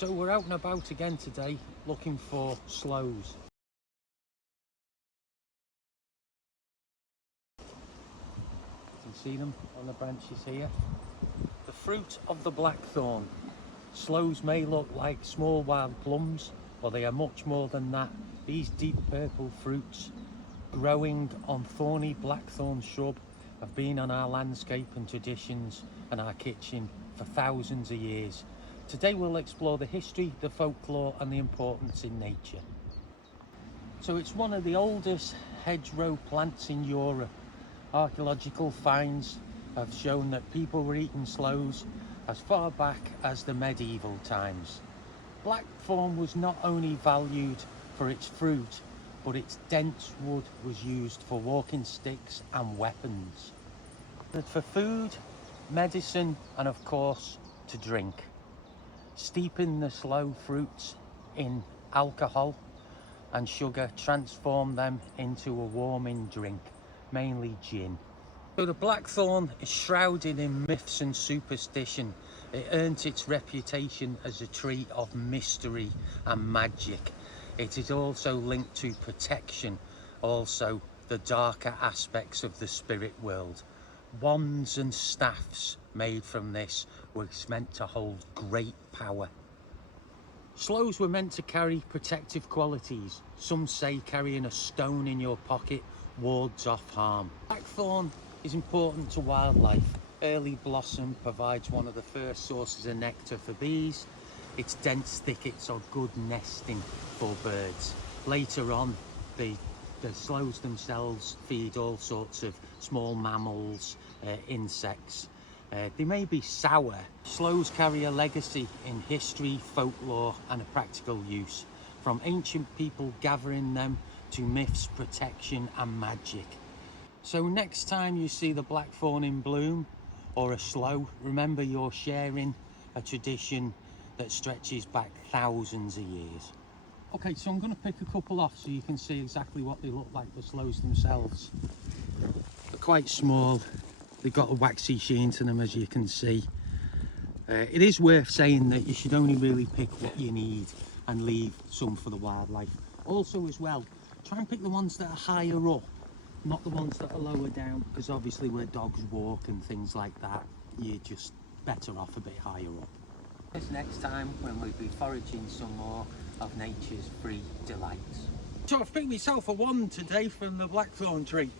So we're out and about again today looking for sloes. You can see them on the branches here. The fruit of the blackthorn. Sloes may look like small wild plums, but they are much more than that. These deep purple fruits growing on thorny blackthorn shrub have been on our landscape and traditions and our kitchen for thousands of years. Today we'll explore the history, the folklore and the importance in nature. So it's one of the oldest hedgerow plants in Europe. Archaeological finds have shown that people were eating sloes as far back as the medieval times. Blackthorn was not only valued for its fruit, but its dense wood was used for walking sticks and weapons. For food, medicine and of course to drink. Steeping the sloe fruits in alcohol and sugar transformed them into a warming drink, mainly gin. So the blackthorn is shrouded in myths and superstition. It earned its reputation as a tree of mystery and magic. It is also linked to protection, also the darker aspects of the spirit world. Wands and staffs made from this were meant to hold great power. Sloes were meant to carry protective qualities. Some say carrying a stone in your pocket wards off harm. Blackthorn is important to wildlife. Early blossom provides one of the first sources of nectar for bees. Its dense thickets are good nesting for birds. Later on, the sloes themselves feed all sorts of small mammals, insects. They may be sour. Sloes carry a legacy in history, folklore and a practical use. From ancient people gathering them to myths, protection and magic. So next time you see the blackthorn in bloom or a sloe, remember you're sharing a tradition that stretches back thousands of years. Okay, so I'm going to pick a couple off so you can see exactly what they look like, the sloes themselves. They're quite small, they've got a waxy sheen to them as you can see. It is worth saying that you should only really pick what you need and leave some for the wildlife. Also as well, try and pick the ones that are higher up, not the ones that are lower down, because obviously where dogs walk and things like that, you're just better off a bit higher up. This next time when we'll be foraging some more of nature's free delights. So I've picked myself a wand today from the blackthorn tree.